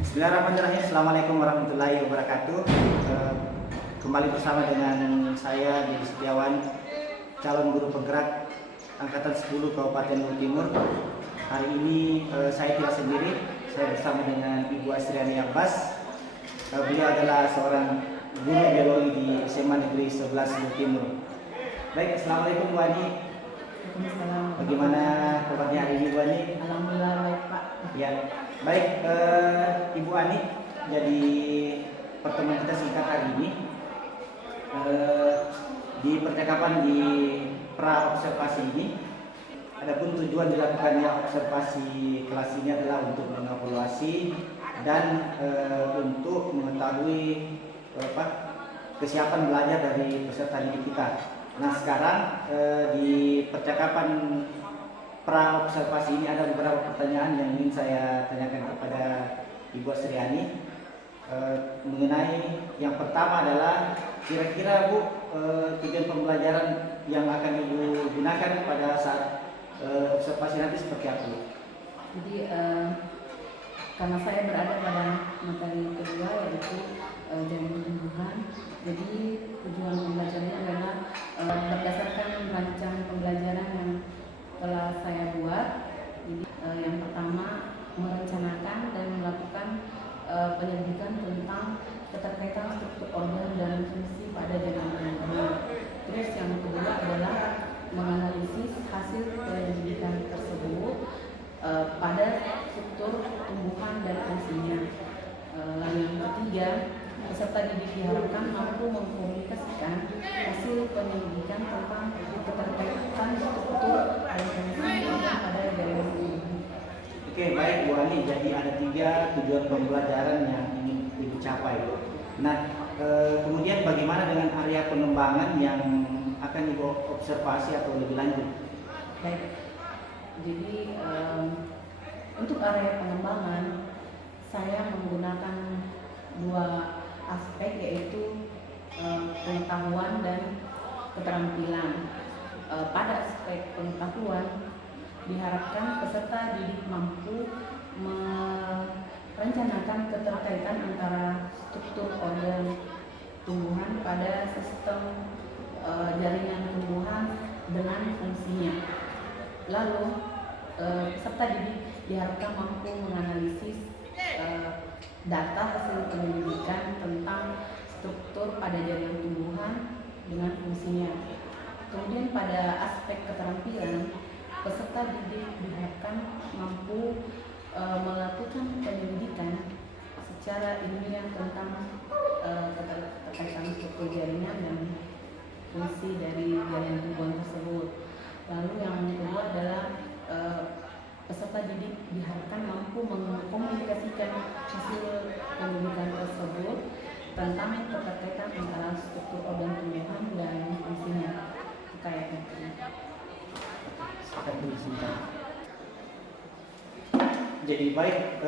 Bismillahirrahmanirrahim. Assalamualaikum warahmatullahi wabarakatuh. Kembali bersama dengan saya Dedi Setiawan, calon guru penggerak angkatan 10 Kabupaten Luwu Timur. Hari ini saya tidak sendiri, saya bersama dengan Ibu Asriani Abbas. Beliau adalah seorang guru biologi di SMA Negeri 11 Luwu Timur. Baik, assalamualaikum Bu Ani. Waalaikumsalam. Bagaimana kabarnya hari ini Bu Ani? Alhamdulillah baik Pak. Ya, baik Ibu Ani. Jadi pertemuan kita singkat hari ini di percakapan di pra observasi ini. Adapun tujuan dilakukannya observasi kelas ini adalah untuk mengevaluasi dan untuk mengetahui kesiapan belajar dari peserta didik kita. Nah, sekarang di percakapan pra observasi ini ada beberapa pertanyaan yang ingin saya tanyakan kepada Ibu Asriani. Mengenai yang pertama adalah kira-kira Bu, tujuan pembelajaran yang akan Ibu gunakan pada saat observasi nanti seperti apa? Jadi karena saya berada pada materi kedua yaitu jaringan tumbuhan, jadi tujuan pembelajarannya adalah berdasarkan rancangan pembelajaran yang telah saya buat. Jadi yang pertama merencanakan dan melakukan penyelidikan tentang keterkaitan struktur organ dan fungsi pada jaringan tumbuhan. Terus yang kedua adalah menganalisis hasil penyelidikan tersebut pada struktur tumbuhan dan fungsinya. Lalu yang ketiga, peserta didik diharapkan mampu mengkomunikasikan hasil penyelidikan tentang keterkaitan struktur dan fungsi pada jaringan tumbuhan. Oke, baik Bu Ani. Jadi ada 3 tujuan pembelajaran yang ingin Ibu capai. Nah, kemudian bagaimana dengan area pengembangan yang akan Ibu observasi atau lebih lanjut? Baik, jadi untuk area pengembangan saya menggunakan 2 aspek, yaitu pengetahuan dan keterampilan. Pada aspek pengetahuan diharapkan peserta didik mampu merencanakan keterkaitan antara struktur organ tumbuhan pada sistem jaringan tumbuhan dengan fungsinya. Lalu peserta didik diharapkan mampu menganalisis data hasil penyelidikan tentang struktur pada jaringan tumbuhan dengan fungsinya. Kemudian pada aspek keterampilan, peserta didik diharapkan mampu melakukan penyelidikan secara ilmiah tentang keterkaitan struktur jaringan dan fungsi dari jaringan tumbuhan tersebut. Lalu yang kedua adalah peserta didik diharapkan mampu mengkomunikasikan hasil penyelidikan tersebut tentang keterkaitan antara struktur organ tumbuhan dan fungsinya. Kayak gitu. Jadi baik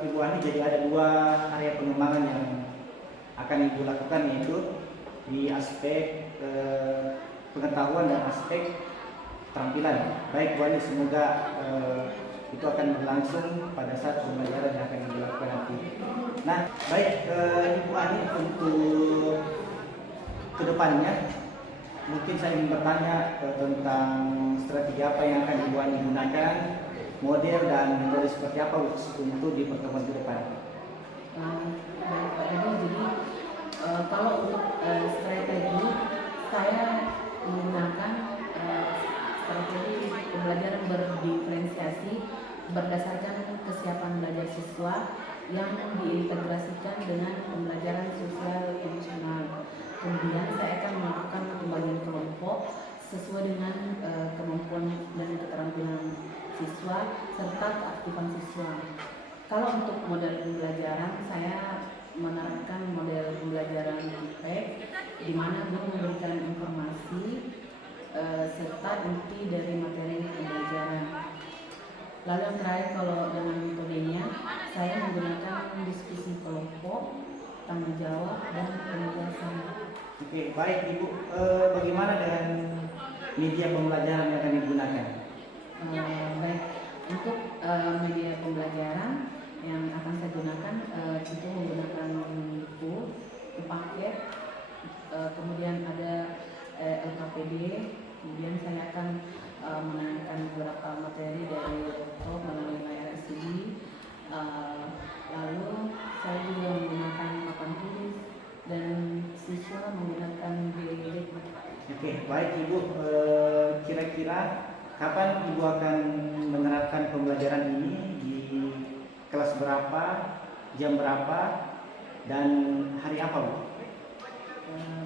Ibu Ani, jadi ada 2 area pengembangan yang akan Ibu lakukan, yaitu di aspek pengetahuan dan aspek keterampilan. Baik Bu Ani, semoga itu akan berlangsung pada saat pembelajaran yang akan Ibu lakukan nanti. Nah, baik Ibu Ani, untuk kedepannya mungkin saya ingin bertanya tentang strategi apa yang akan Ibu Ani gunakan, model dan metode seperti apa untuk di pertemuan ke depan. Baik Pak Dedi, jadi kalau untuk strategi saya menggunakan strategi pembelajaran berdiferensiasi berdasarkan kesiapan belajar siswa yang diintegrasikan dengan pembelajaran sosial emosional. Kemudian saya akan melakukan pembagian kelompok sesuai dengan kemampuan dan keterampilan siswa serta keaktifan siswa. Kalau untuk model pembelajaran, saya menerapkan model pembelajaran feedback, di mana guru memberikan informasi serta inti dari materi pembelajaran. Lalu yang terakhir, kalau dengan metodenya, saya menggunakan diskusi kelompok, tanya jawab, dan penugasan. Oke, baik Ibu. Bagaimana dengan media pembelajaran yang akan digunakan? Baik, untuk media pembelajaran yang akan saya gunakan kira-kira kapan Ibu akan menerapkan pembelajaran ini, di kelas berapa, jam berapa, dan hari apa, Bu?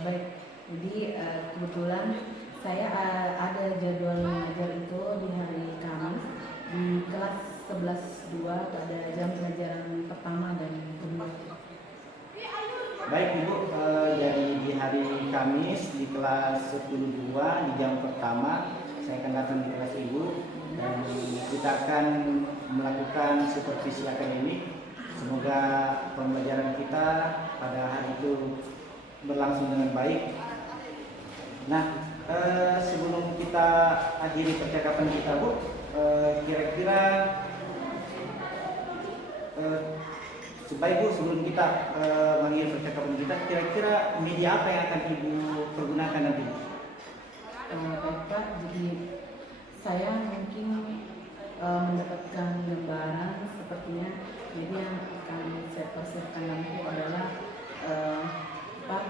Baik, jadi kebetulan saya ada jadwal mengajar itu di hari Kamis di kelas 11-2 pada jam pelajaran pertama dan kedua. Baik Ibu, jadi di hari Kamis di kelas 10-2 di jam pertama saya akan datang di kelas Ibu dan kita akan melakukan supervisi akademik. Semoga pembelajaran kita pada hari itu berlangsung dengan baik. Nah, sebelum kita akhiri percakapan kita, Bu, kira-kira sebelum kita mengakhiri percakapan kita, kira-kira media apa yang akan Ibu pergunakan nanti? Baik Pak, jadi saya mungkin mendapatkan gambaran sepertinya. Jadi yang akan saya persiapkan nanti adalah Pak,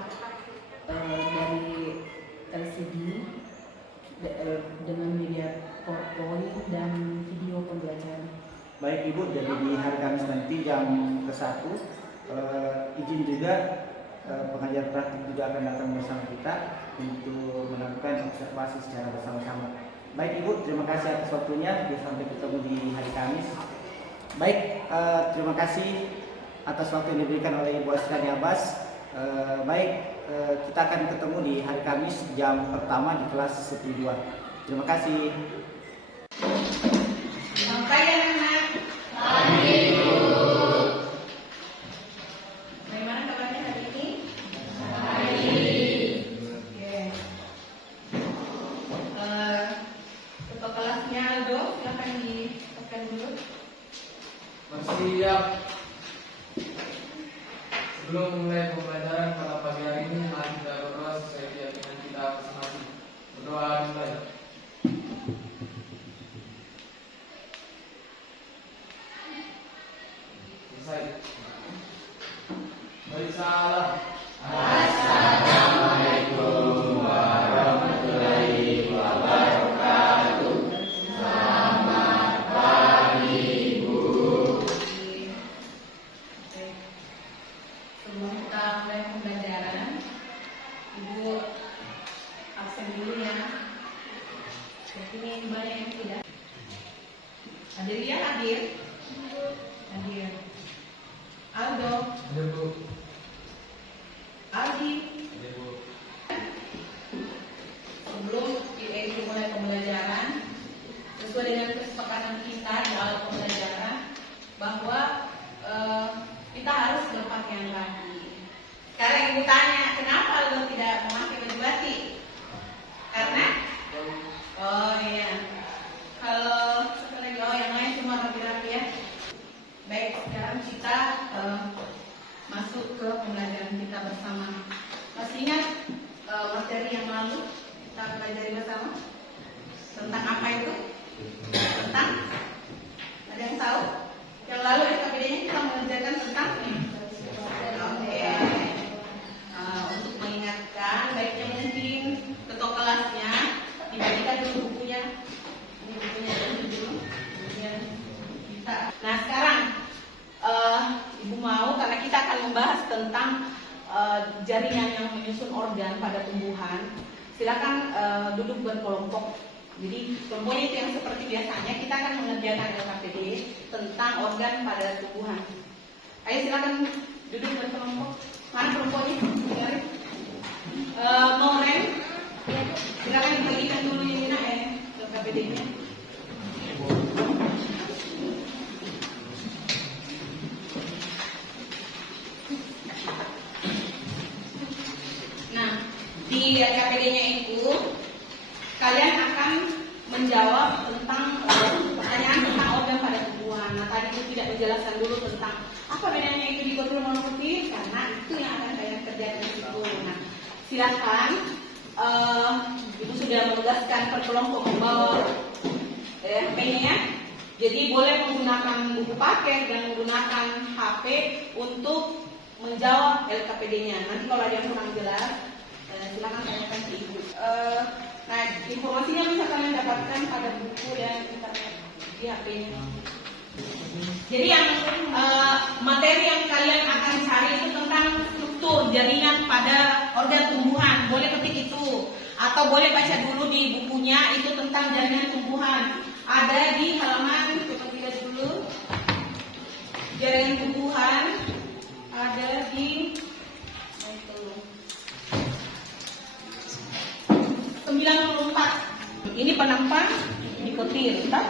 dari LCD dengan media PowerPoint dan video pembelajaran. Baik Ibu, jadi di hari Kamis nanti jam ke-1 izin juga pengajar praktik juga akan datang bersama kita untuk melakukan observasi secara bersama-sama. Baik Ibu, terima kasih atas waktunya. Sampai ketemu di hari Kamis. Baik, terima kasih atas waktu yang diberikan oleh Ibu Asrani Abbas. Kita akan ketemu di hari Kamis jam pertama di kelas 10-2. Terima kasih. Sampai ya anak. Bagaimana kabarnya hari ini? Oke. Ketua kelasnya Aldo, silakan ditekan dulu. Siap. Sebelum mulai pembelajaran pada pagi hari ini, mari kita berdoa sesuai keyakinan kita masing-masing. Berdoa dimulai. Selesai. Baik, salam. Assalamualaikum warahmatullahi wabarakatuh. Selamat pagi, Bu. Sebelum kita mulai pembelajaran, Ibu absen dulu ya. Sepertinya ini banyak yang tidak. Hadir ya, hadir. Hadir. Aldo, Ada, Bu. Aldi. Ada, Bu. Sebelum kita mulai pembelajaran, sesuai dengan kesepakatan kita di awal pembelajaran bahwa kita harus berpakaian rapi. Sekarang Ibu tanya, kenapa lo tidak memakai baju batik? Karena oh iya, kalau sekali lagi yang lain cuma rapi-rapi ya. Baik, sekarang kita masuk ke pembelajaran kita bersama. Masih ingat materi yang lalu kita pelajari bersama tentang apa itu? Tentang ada yang tahu? Yang lalu SKPD-nya kita mengerjakan tentang oke. Untuk mengingatkan, baiknya mungkin ketua kelasnya dibagikan dulu bukunya. Ini bukunya dulu. Kemudian kita. Nah sekarang Ibu mau, karena kita akan membahas tentang jaringan yang menyusun organ pada tumbuhan. Silakan duduk berkelompok. Jadi kelompoknya itu yang seperti biasanya kita akan mengerjakan LKPD tentang organ pada tumbuhan. Ayo silakan duduk berkelompok. Mana kelompoknya? Mau rem? Silakan dibagikan dulu ini LKPD-nya. Nah, di LKPD-nya itu kalian akan menjawab tentang pertanyaan tentang organ pada tumbuhan. Nah, tadi itu tidak menjelaskan dulu tentang apa bedanya epidikotil monomotif, karena itu yang akan kalian kerjakan di situ. Nah, silakan Ibu sudah menugaskan per kelompok membawa HP-nya ya. Jadi boleh menggunakan buku paket dan menggunakan HP untuk menjawab LKPD-nya. Nanti kalau ada yang kurang jelas, Silakan tanyakan ke Ibu. Nah, informasinya bisa kalian dapatkan pada buku yang internet di HP-nya. Jadi yang materi yang kalian akan cari itu tentang struktur jaringan pada organ tumbuhan. Boleh ketik itu atau boleh baca dulu di bukunya itu tentang jaringan tumbuhan. Ada di halaman, coba lihat dulu. Jaringan tumbuhan ada di 94. Ini penampang dikotil, tak?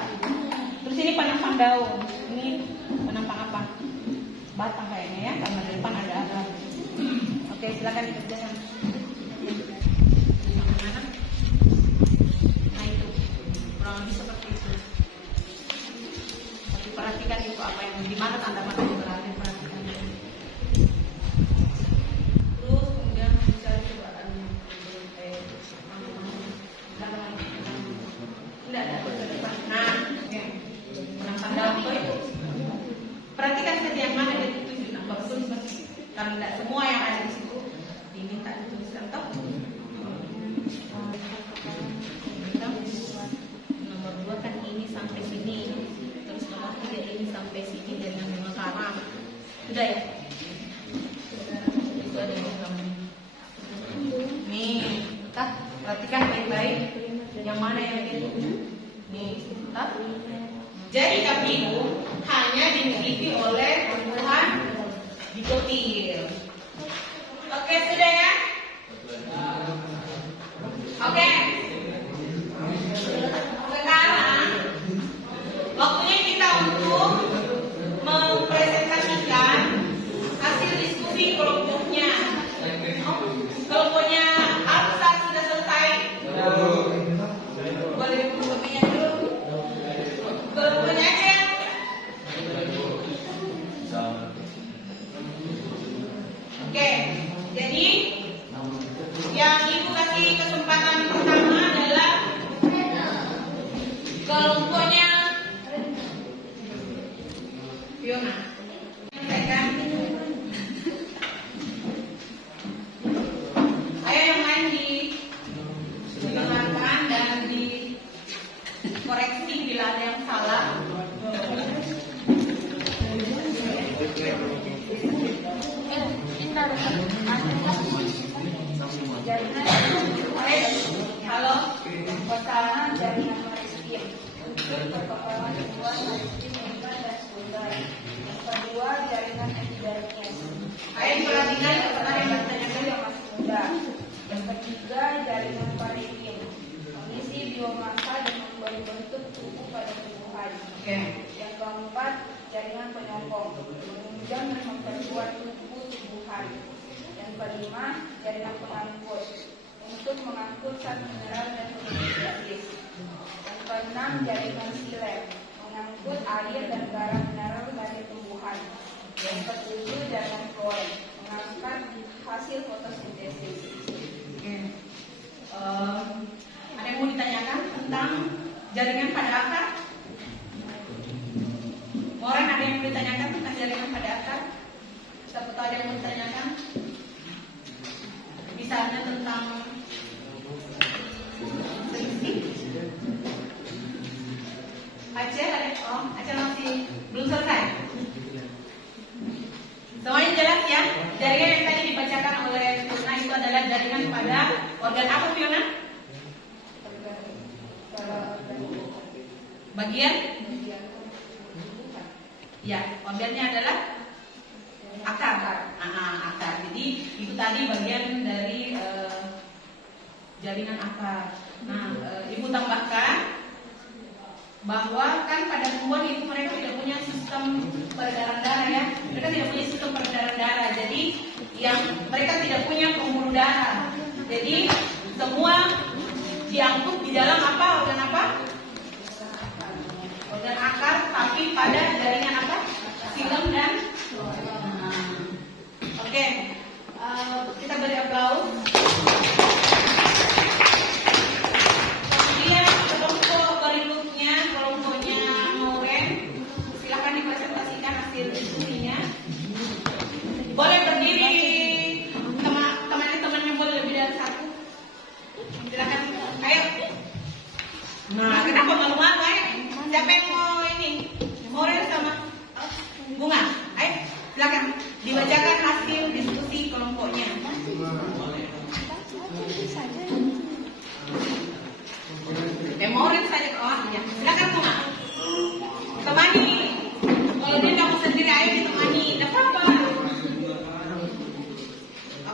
Terus ini penampang daun. Ini penampang apa? Batang kayaknya ya, karena di depan ada akar. Oke, silakan dikerjakan. Mana? Nah itu, kurang lebih seperti itu. Tapi perhatikan itu apa yang di mana tanda matanya berada, perhatikan. Terus kemudian mencari cobaan. Nah, penampang daun itu. Perhatikan saja yang mana dia tulis. Nah, bagus karena tidak semua yang ada di situ diminta dituliskan toh. Nomor 2 kan ini sampai sini, terus nomor 3 ini sampai sini dengan karam. Sudah ya? Itu ada nih, tak? Perhatikan baik-baik yang mana yang itu. Nih, tak? Jadi kapilu hanya dimiliki oleh tumbuhan dikotil. Oke, sudah ya? Oke. Sekarang waktunya kita untuk mempresentasikan hasil diskusi kelompoknya. Kelompoknya Alsat sudah selesai. Boleh kelompoknya dulu. Kelompoknya aja. Oke, jadi yang Ibu kasih kesempatan pertama adalah kelompoknya Fiona. Ayo yang lain didengarkan dan dikoreksi bila ada yang salah. Halo, pasangan jaringan maritim untuk perkembangan hubungan maritim lingkungan dan sumber. Yang kedua, jaringan epidermis. Ayo perhatikan kepada yang bertanya yang masih muda. Yang ketiga, jaringan parenkim, mengisi biomasa dan membuat bentuk tubuh pada tumbuhan. Yang keempat, jaringan penyokong, menunjang dan memperkuat tubuh tumbuhan. Yang kelima, jaringan pengangkut untuk mengangkut zat mineral dan nutrisi. Yang keenam, jaringan silet mengangkut air dan garam mineral dari tumbuhan. Yang ketujuh, jaringan floem mengangkat hasil fotosintesis. Ada yang mau ditanyakan tentang jaringan pada akar? Orang ada yang mau ditanyakan tentang jaringan pada akar? Siapa tahu ada yang mau ditanyakan? Misalnya tentang Aceh ada, Aceh masih belum selesai. Semuanya jelas ya? Jaringan yang tadi dibacakan oleh Fiona itu adalah jaringan pada organ apa, Fiona? Bagian? Ya, organnya adalah akar. Akar. Jadi itu tadi bagian dari jaringan akar. Nah, Ibu tambahkan bahwa kan pada tumbuhan itu mereka tidak punya sistem peredaran darah ya. Mereka tidak punya sistem peredaran darah. Jadi yang mereka tidak punya pembuluh darah. Jadi semua diangkut di dalam apa? Organ apa? Organ akar, tapi pada jaringan apa? Xilem dan Oke. Kita beri aplaus. Kemudian kelompok berikutnya, kelompoknya Moren. Silakan dipresentasikan hasil diskusinya. Boleh berdiri, teman-temannya boleh lebih dari satu. Dibacakan hasil diskusi kelompoknya. Memori saja kawannya. Silakan Tuma. Temani. Kalau dia kamu sendiri ayo ditemani. Tidak apa-apa.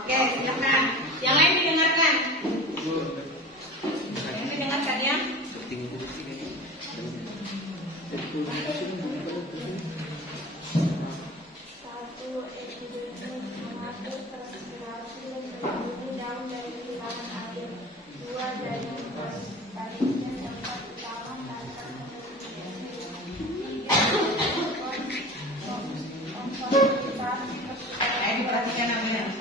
Oke, silakan. Yang lain didengarkan. Yang didengarkan ya. Diperhatikan namanya.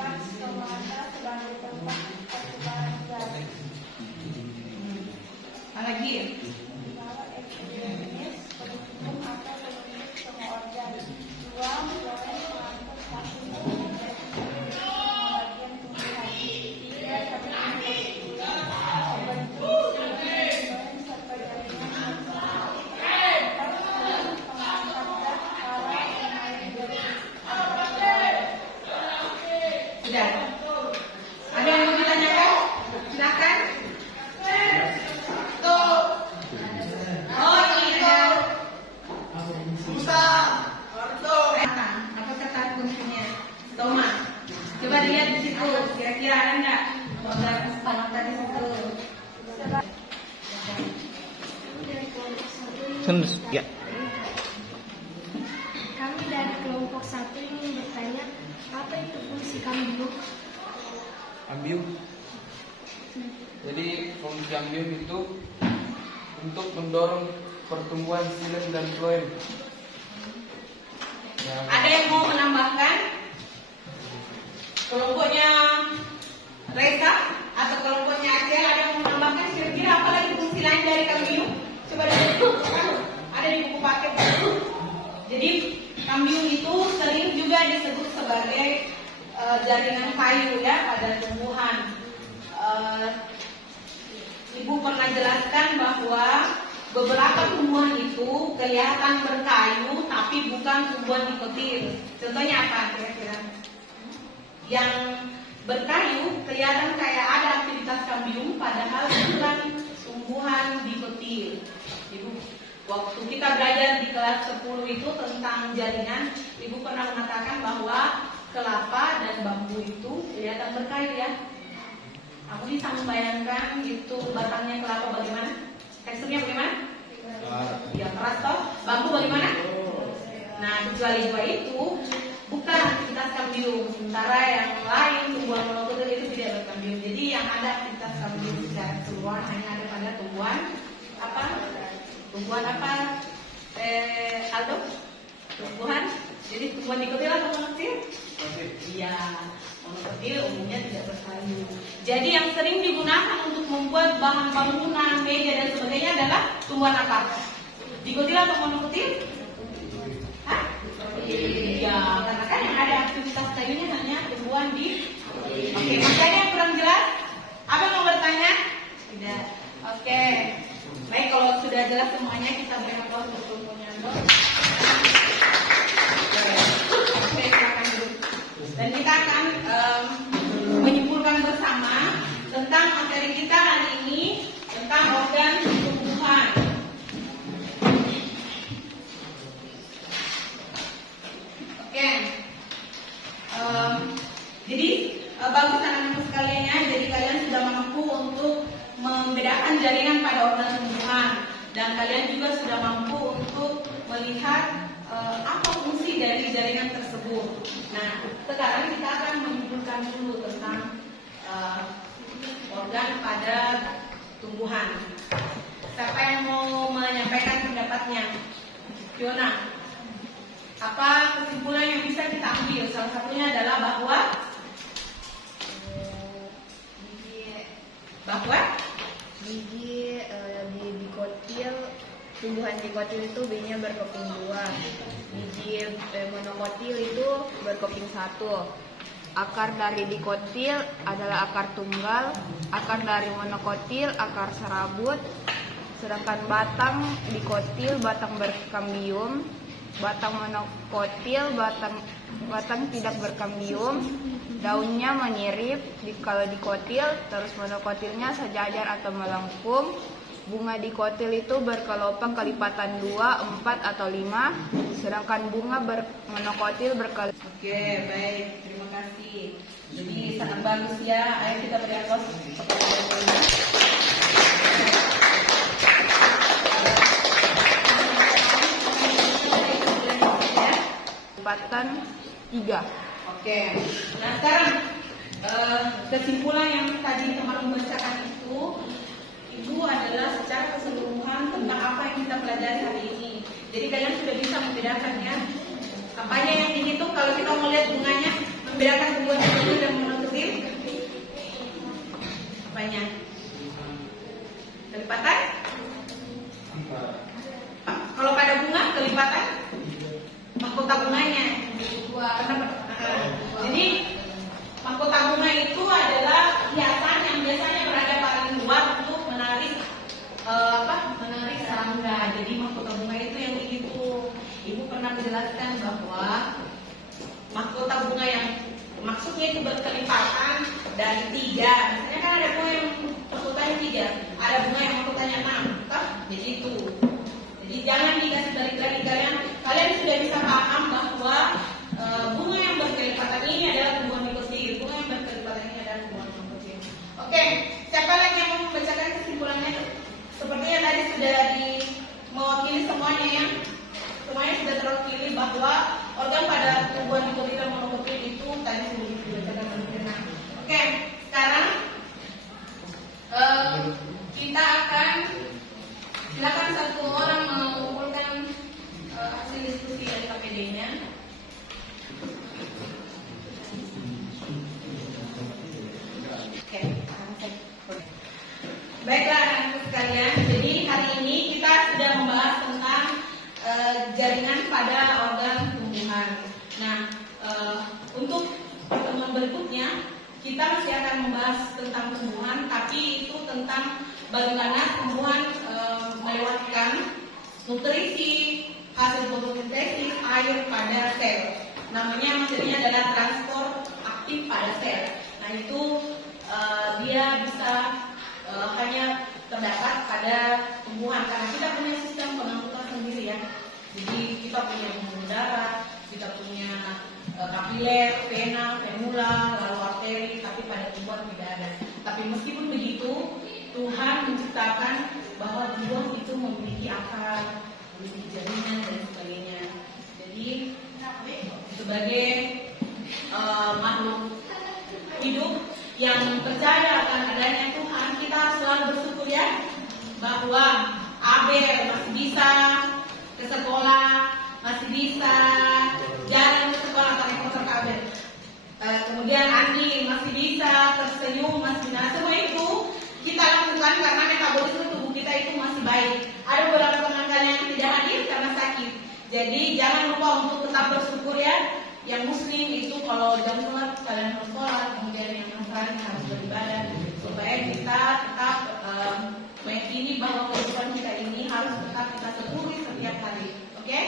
Apa lagi? Sudah. Ada yang mau ditanyakan? Silakan. Tuh. Oh ini. Musa. Apa kata kuncinya? Toma. Coba lihat di situ. Kira-kira ada nggak? Kalau tadi situ. Ya. Kami dari kelompok 1 ingin bertanya, apa itu fungsi kambium? Ambium. Jadi fungsi ambium itu untuk mendorong pertumbuhan xilem dan floem. Ya, Ada yang mau menambahkan? Kelompoknya Reza atau kelompoknya Aceh ada yang mau menambahkan? Kira-kira apa lagi fungsi lain dari kambium? Coba lihat dulu. Ada di buku paket. Jadi kambium itu sering juga disebut sebagai jaringan kayu ya pada tumbuhan. Ibu pernah jelaskan bahwa beberapa tumbuhan itu kelihatan berkayu tapi bukan tumbuhan dikotil. Contohnya apa kira-kira? Yang berkayu kelihatan kayak ada aktivitas kambium padahal bukan tumbuhan dikotil. Ibu, waktu kita belajar di kelas 10 itu tentang jaringan, Ibu pernah mengatakan bahwa kelapa dan bambu itu kelihatan berkayu ya. Aku bisa membayangkan itu batangnya kelapa bagaimana? Teksturnya bagaimana? Ya keras toh. Bambu bagaimana? Nah kecuali dua itu bukan aktivitas kambium. Sementara yang lain tumbuhan monokotil itu tidak berkambium. Jadi yang ada aktivitas kambium secara keseluruhan hanya ada pada tumbuhan apa? Tumbuhan apa? Aldo? Tumbuhan. Jadi tumbuhan dikotil atau monokotil? Iya, monokotil umumnya tidak berkayu. Jadi yang sering digunakan untuk membuat bahan bangunan, meja dan sebagainya adalah tumbuhan apa? Dikotil atau monokotil? Hah? Iya, karena kan yang ada aktivitas kayunya hanya tumbuhan di. Oke, masih ada yang kurang jelas? Apa mau bertanya? Tidak. Oke. Baik, kalau sudah jelas semuanya kita berikan aplaus untuk kelompoknya. Oke, silakan dulu. Dan kita akan menyimpulkan bersama tentang materi kita hari ini tentang organ tumbuhan. Oke, jadi bagus anak-anak sekalian ya. Jadi kalian sudah mampu untuk membedakan jaringan pada organ tumbuhan dan kalian juga sudah mampu untuk melihat apa fungsi dari jaringan tersebut. Nah, sekarang kita akan menyimpulkan dulu tentang organ pada tumbuhan. Siapa yang mau menyampaikan pendapatnya? Fiona, apa kesimpulan yang bisa kita ambil? Salah satunya adalah bahwa Gigi di dikotil, tumbuhan dikotil itu B-nya berkeping 2. Gigi monokotil itu berkeping 1. Akar dari dikotil adalah akar tunggal, akar dari monokotil akar serabut, sedangkan batang dikotil batang berkambium, batang monokotil batang batang tidak berkambium, daunnya menyirip kalau dikotil, terus monokotilnya sejajar atau melengkung. Bunga dikotil itu berkelompok kelipatan 2, 4, atau 5, sedangkan bunga monokotil berkelipatan. Oke, baik. Terima kasih. Jadi sangat bagus ya. Ayo kita beri aplaus kepada Bunga. Kelipatan 3. Oke. Nah sekarang kesimpulan yang tadi teman-teman bacakan itu adalah secara keseluruhan tentang apa yang kita pelajari hari ini. Jadi kalian sudah bisa membedakan ya. Apanya yang dihitung kalau kita mau lihat bunganya, membedakan bunga kecil dan bunga kecil. Apanya? Kelipatan? Kalau pada bunga kelipatan? Mahkota bunganya. Jadi mahkota bunga itu adalah hiasan yang biasanya berada paling luar untuk menarik menarik serangga. Jadi mahkota bunga itu yang begitu. Ibu pernah menjelaskan bahwa mahkota bunga yang maksudnya itu berkelipatan dari 3. Misalnya kan ada bunga yang mahkotanya 3, ada bunga yang mahkotanya 6, toh? Jadi itu. Jadi jangan dikasih balik lagi kalian sudah bisa paham bahwa bunga yang berkelipatan ini adalah tumbuhan mikotil, bunga yang berkelipatan ini adalah tumbuhan mikotil. Oke, siapa lagi yang mau membacakan kesimpulannya? Sepertinya tadi sudah mewakili semuanya ya. Semuanya sudah terwakili bahwa organ pada tumbuhan mikotil dan monokotil itu tadi sudah dibacakan sempurna. Oke, sekarang kita akan silakan satu orang mengumpulkan hasil diskusi dari KPD-nya. Oke, baiklah anak-anak sekalian. Jadi hari ini kita sudah membahas tentang jaringan pada organ tumbuhan. Nah, untuk pertemuan berikutnya kita masih akan membahas tentang tumbuhan, tapi itu tentang bagaimana tumbuhan melewatkan nutrisi, hasil fotosintesis, air pada sel. Namanya materinya adalah transport aktif pada sel. Nah itu dia bisa hanya terdapat pada tumbuhan karena kita punya sistem pengangkutan sendiri ya. Jadi kita punya pembuluh darah, kita punya kapiler, vena, femula, lalu arteri, tapi pada tumbuhan tidak ada. Tapi meskipun begitu, Tuhan menciptakan bahwa tumbuhan itu memiliki akar, memiliki jaringan dan sebagainya. Jadi sebagai makhluk hidup yang percaya akan adanya Tuhan, kita selalu bersyukur ya bahwa Abel masih bisa ke sekolah, masih bisa jalan ke sekolah pakai motor Abel. Kemudian Andi masih bisa tersenyum, masih bisa. Semua itu kita lakukan karena metabolisme tubuh kita itu masih baik. Ada beberapa teman kalian yang tidak hadir karena sakit. Jadi jangan lupa untuk tetap bersyukur ya. Yang muslim itu kalau jam sholat kalian harus sholat, kemudian yang Nasrani harus beribadah supaya kita tetap meyakini bahwa kehidupan kita ini harus tetap kita syukuri setiap hari. Oke?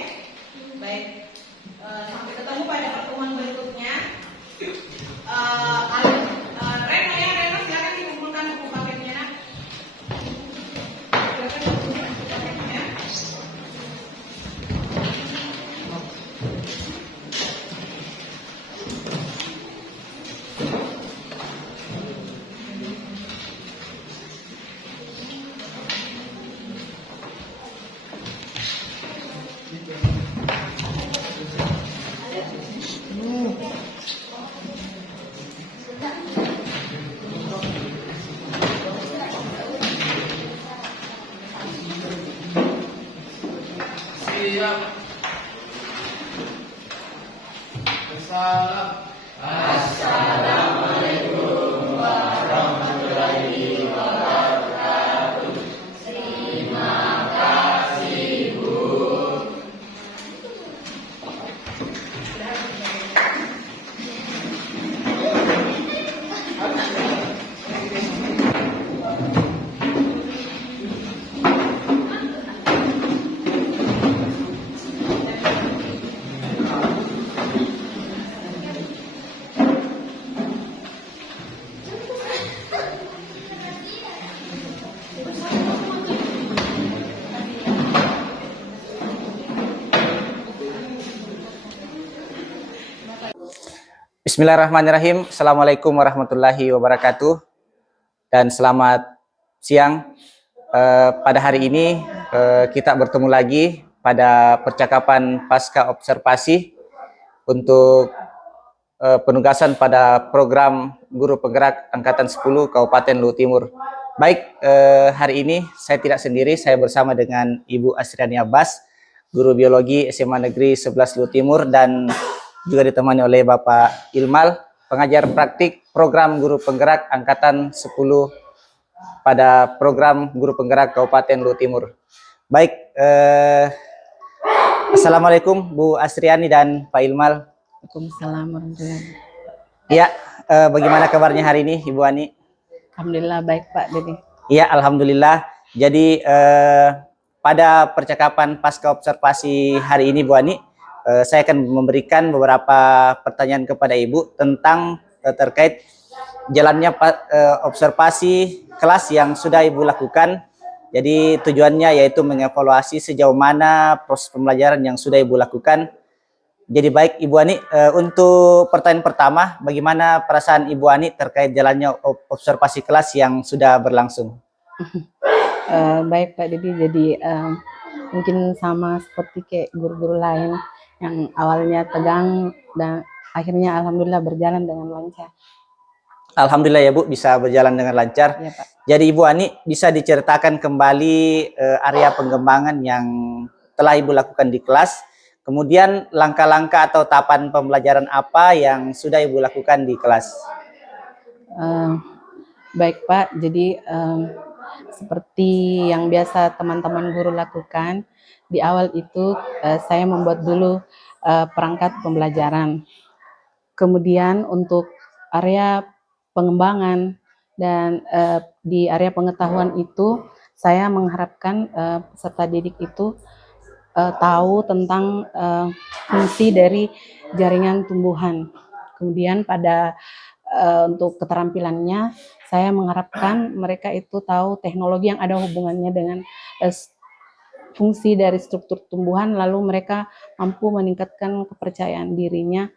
Baik. Sampai ketemu pada pertemuan berikutnya. Rena silakan dikumpulkan buku paketnya. Silakan dikumpulkan buku paketnya. Siap. Salam. Assalamualaikum warahmatullahi wabarakatuh. Terima kasih Bu. Bismillahirrahmanirrahim. Assalamualaikum warahmatullahi wabarakatuh. Dan selamat siang. Pada hari ini kita bertemu lagi pada percakapan pasca observasi untuk penugasan pada program Guru Penggerak Angkatan 10 Kabupaten Luhut Timur. Baik, hari ini saya tidak sendiri, saya bersama dengan Ibu Asriani Abbas, Guru Biologi SMA Negeri 11 Luhut Timur, dan juga ditemani oleh Bapak Ilmal, pengajar praktik program Guru Penggerak Angkatan 10 pada program Guru Penggerak Kabupaten Luhut Timur. Baik, Assalamualaikum Bu Asriani dan Pak Ilmal. Waalaikumsalam warahmatullahi wabarakatuh. Ya, bagaimana kabarnya hari ini Ibu Ani? Alhamdulillah baik Pak Dedi. Iya, alhamdulillah. Jadi pada percakapan pasca observasi hari ini Bu Ani, saya akan memberikan beberapa pertanyaan kepada Ibu tentang terkait jalannya observasi kelas yang sudah Ibu lakukan. Jadi tujuannya yaitu mengevaluasi sejauh mana proses pembelajaran yang sudah Ibu lakukan. Jadi baik Ibu Ani, untuk pertanyaan pertama, bagaimana perasaan Ibu Ani terkait jalannya observasi kelas yang sudah berlangsung? Baik Pak Dedi, jadi mungkin sama seperti kayak guru-guru lain yang awalnya tegang dan akhirnya alhamdulillah berjalan dengan lancar. Alhamdulillah ya Bu, bisa berjalan dengan lancar. Ya, Pak. Jadi Ibu Ani bisa diceritakan kembali area pengembangan yang telah Ibu lakukan di kelas, kemudian langkah-langkah atau tahapan pembelajaran apa yang sudah Ibu lakukan di kelas? Baik Pak, jadi seperti yang biasa teman-teman guru lakukan, di awal itu saya membuat dulu perangkat pembelajaran. Kemudian untuk area pengembangan dan di area pengetahuan itu saya mengharapkan peserta didik itu tahu tentang fungsi dari jaringan tumbuhan. Kemudian pada untuk keterampilannya saya mengharapkan mereka itu tahu teknologi yang ada hubungannya dengan fungsi dari struktur tumbuhan, lalu mereka mampu meningkatkan kepercayaan dirinya,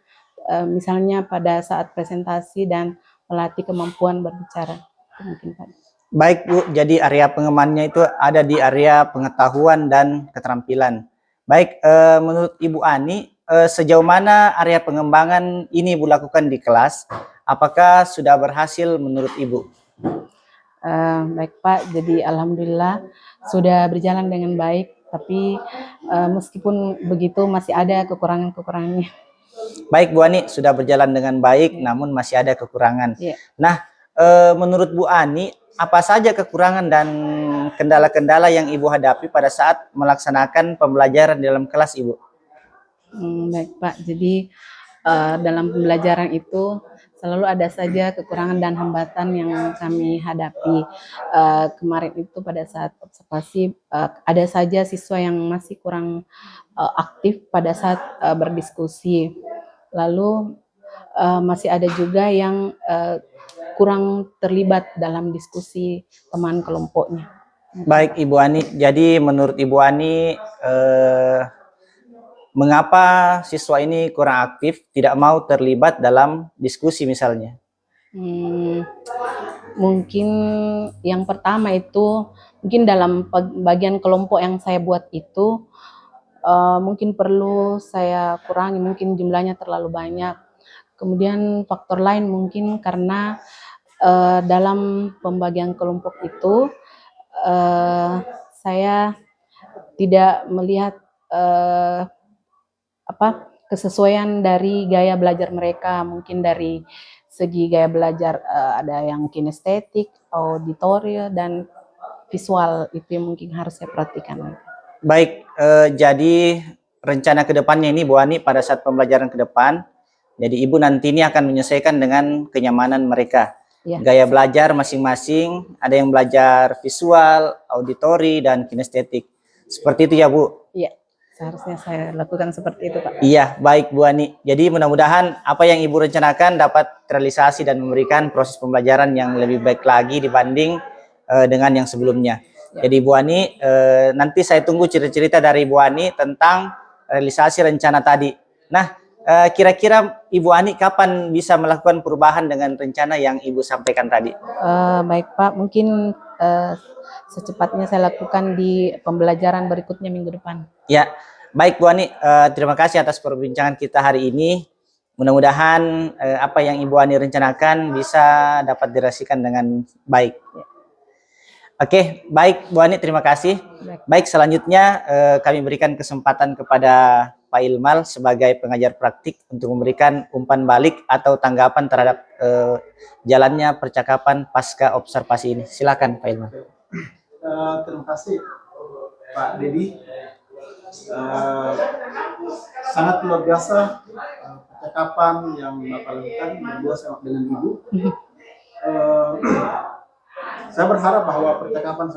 misalnya pada saat presentasi dan melatih kemampuan berbicara. Mungkin Pak. Baik Bu, jadi area pengembangannya itu ada di area pengetahuan dan keterampilan. Baik, menurut Ibu Ani, sejauh mana area pengembangan ini Ibu lakukan di kelas? Apakah sudah berhasil menurut Ibu? Baik Pak, jadi alhamdulillah sudah berjalan dengan baik, tapi meskipun begitu masih ada kekurangan-kekurangannya. Baik Bu Ani, sudah berjalan dengan baik, namun masih ada kekurangan. Ya. Nah, menurut Bu Ani, apa saja kekurangan dan kendala-kendala yang Ibu hadapi pada saat melaksanakan pembelajaran dalam kelas Ibu? Baik Pak, jadi dalam pembelajaran itu selalu ada saja kekurangan dan hambatan yang kami hadapi. Kemarin itu pada saat observasi ada saja siswa yang masih kurang aktif pada saat berdiskusi. Lalu masih ada juga yang kurang terlibat dalam diskusi teman kelompoknya. Baik Ibu Ani, jadi menurut Ibu Ani mengapa siswa ini kurang aktif, tidak mau terlibat dalam diskusi misalnya? Mungkin yang pertama itu, mungkin dalam bagian kelompok yang saya buat itu, mungkin perlu saya kurangi, mungkin jumlahnya terlalu banyak. Kemudian faktor lain mungkin karena dalam pembagian kelompok itu, saya tidak melihat kesesuaian dari gaya belajar mereka, mungkin dari segi gaya belajar ada yang kinestetik, auditori, dan visual, itu yang mungkin harus saya perhatikan. Baik, jadi rencana kedepannya ini Bu Ani pada saat pembelajaran ke depan, jadi Ibu nanti ini akan menyesuaikan dengan kenyamanan mereka. Ya. Gaya belajar masing-masing, ada yang belajar visual, auditori, dan kinestetik. Seperti itu ya Bu? Iya. Seharusnya saya lakukan seperti itu Pak. Iya, baik Bu Ani. Jadi mudah-mudahan apa yang Ibu rencanakan dapat terrealisasi dan memberikan proses pembelajaran yang lebih baik lagi dibanding dengan yang sebelumnya. Ya. Jadi Bu Ani, nanti saya tunggu cerita-cerita dari Bu Ani tentang realisasi rencana tadi. Nah, kira-kira Ibu Ani, kapan bisa melakukan perubahan dengan rencana yang Ibu sampaikan tadi? Baik Pak, mungkin secepatnya saya lakukan di pembelajaran berikutnya minggu depan. Ya, baik Bu Ani, terima kasih atas perbincangan kita hari ini. Mudah-mudahan apa yang Ibu Ani rencanakan bisa dapat dirasikan dengan baik. Oke, baik Bu Ani, terima kasih. Baik, selanjutnya kami berikan kesempatan kepada Pak Ilmal sebagai pengajar praktik untuk memberikan umpan balik atau tanggapan terhadap jalannya percakapan pasca observasi ini. Silakan Pak Ilmal. Terima kasih Pak Dedi. Sangat luar biasa percakapan yang Bapak lakukan berdua sama dengan Ibu. Saya berharap bahwa percakapan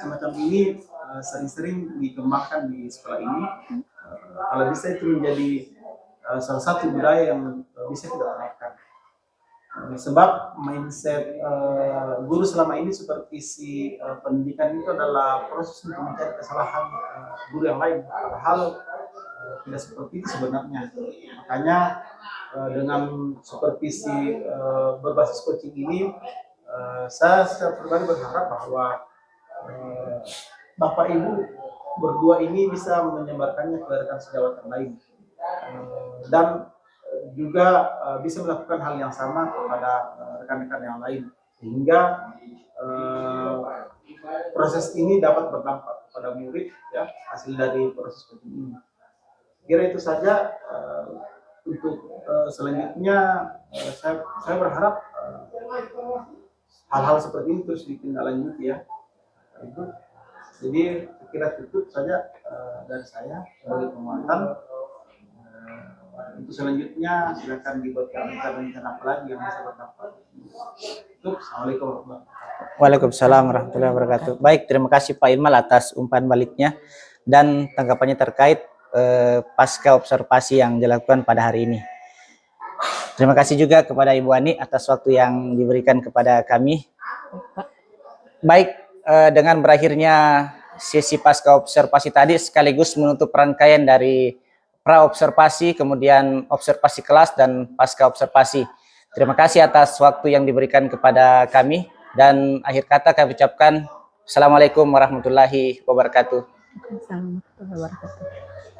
semacam ini sering-sering dikembangkan di sekolah ini. Kalau bisa itu menjadi salah satu budaya yang bisa kita terapkan. Sebab mindset guru selama ini supervisi pendidikan itu adalah proses untuk mencari kesalahan guru yang lain, padahal tidak seperti itu sebenarnya. Makanya dengan supervisi berbasis coaching ini, saya pribadi berharap bahwa Bapak Ibu berdua ini bisa menyebarkannya ke rekan sejawat yang lain, dan juga bisa melakukan hal yang sama kepada rekan-rekan yang lain, sehingga proses ini dapat berdampak kepada murid, ya, hasil dari proses coaching ini. Kira itu saja. Untuk selanjutnya saya berharap hal-hal seperti ini terus ditindaklanjuti, ya. Jadi kira cukup saja dari saya sebagai penguatan. Untuk selanjutnya silakan dibuatkan rencana apa lagi yang bisa berdampak. Assalamualaikum warahmatullahi wabarakatuh. Waalaikumsalam warahmatullahi wabarakatuh. Baik, terima kasih Pak Ilmal atas umpan baliknya dan tanggapannya terkait pasca observasi yang dilakukan pada hari ini. Terima kasih juga kepada Ibu Ani atas waktu yang diberikan kepada kami. Baik, dengan berakhirnya sesi pasca observasi tadi sekaligus menutup rangkaian dari pra-observasi, kemudian observasi kelas, dan pasca observasi. Terima kasih atas waktu yang diberikan kepada kami, dan akhir kata kami ucapkan Assalamualaikum warahmatullahi wabarakatuh. Assalamualaikum warahmatullahi wabarakatuh.